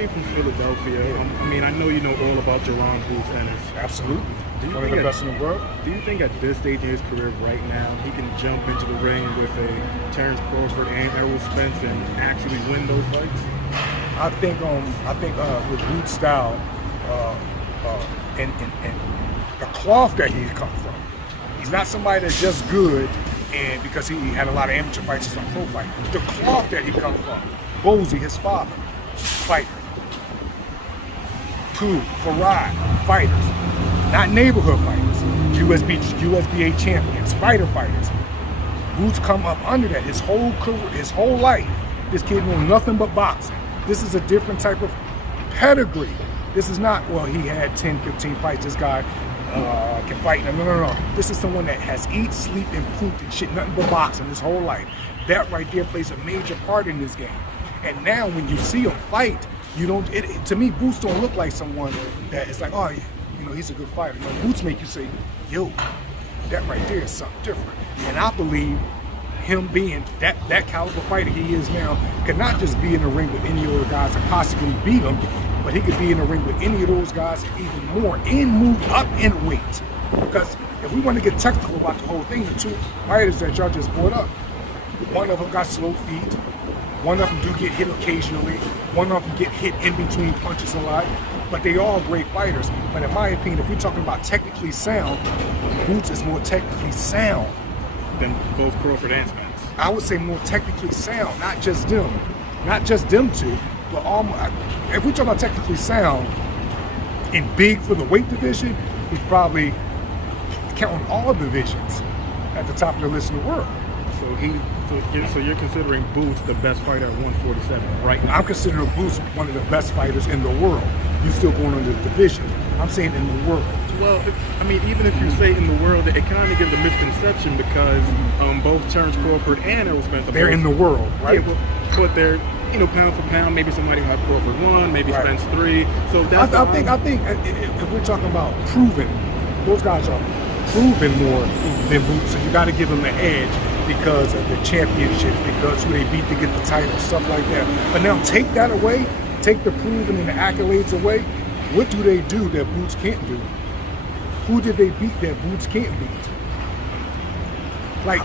being from Philadelphia, Yeah. I mean, I know you know all about Jaron Boots Ennis. Absolutely. One of think the best in the world. Do you think at this stage in his career right now, he can jump into the ring with a Terence Crawford and Errol Spence and actually win those fights? I think with Boots' style and the cloth that he's come from, he's not somebody that's just good and because he had a lot of amateur fights on pro fight. The cloth that he come from, Bozy, his father, fighter. Pooh, Farad, fighters. Not neighborhood fighters, USBA champions, fighter fighters. Boots come up under that his whole career, his whole life. This kid knew nothing but boxing. This is a different type of pedigree. This is not, well, he had 10, 15 fights. This guy can fight. No. This is someone that has eat, sleep, and poop and shit, nothing but boxing his whole life. That right there plays a major part in this game. And now when you see him fight, you don't, to me, Boots don't look like someone that is like, oh, you know, he's a good fighter. You know, Boots make you say, yo, that right there is something different. And I believe him being that caliber fighter he is now could not just be in the ring with any of those guys and possibly beat them, but he could be in the ring with any of those guys and even more and move up in weight. Because if we want to get technical about the whole thing, the two fighters that y'all just brought up, one of them got slow feet, one of them do get hit occasionally, one of them get hit in between punches a lot, but they all great fighters. But in my opinion, if we're talking about technically sound, Boots is more technically sound Than both Crawford and Spence. I would say more technically sound, not just them two, but if we talk about technically sound in big for the weight division, he's probably counting all divisions at the top of the list in the world. So you're considering Boots the best fighter at 147 right now? I'm considering Boots one of the best fighters in the world. You still going under the division. I'm saying in the world. Well, I mean, even if you say in the world, it kind of gives a misconception because both Terence Crawford and Errol Spence are They're in the world, right? Yeah, but they're, you know, pound for pound, maybe somebody had Crawford 1, maybe Right. Spence 3. So that's I think if we're talking about proven, those guys are proven more than Boots, so you got to give them the edge because of the championships, because who they beat to get the title, stuff like that. But now take that away, take the proven and the accolades away. What do they do that Boots can't do? Who did they beat that Boots can't beat? Like,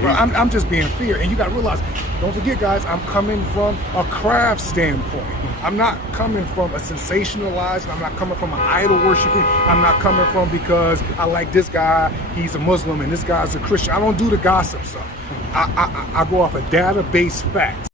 bro, I'm just being fair, and you got to realize, don't forget, guys, I'm coming from a craft standpoint. I'm not coming from a sensationalized, I'm not coming from an idol worshiping, I'm not coming from because I like this guy, he's a Muslim, and this guy's a Christian. I don't do the gossip stuff. I go off of data-based facts.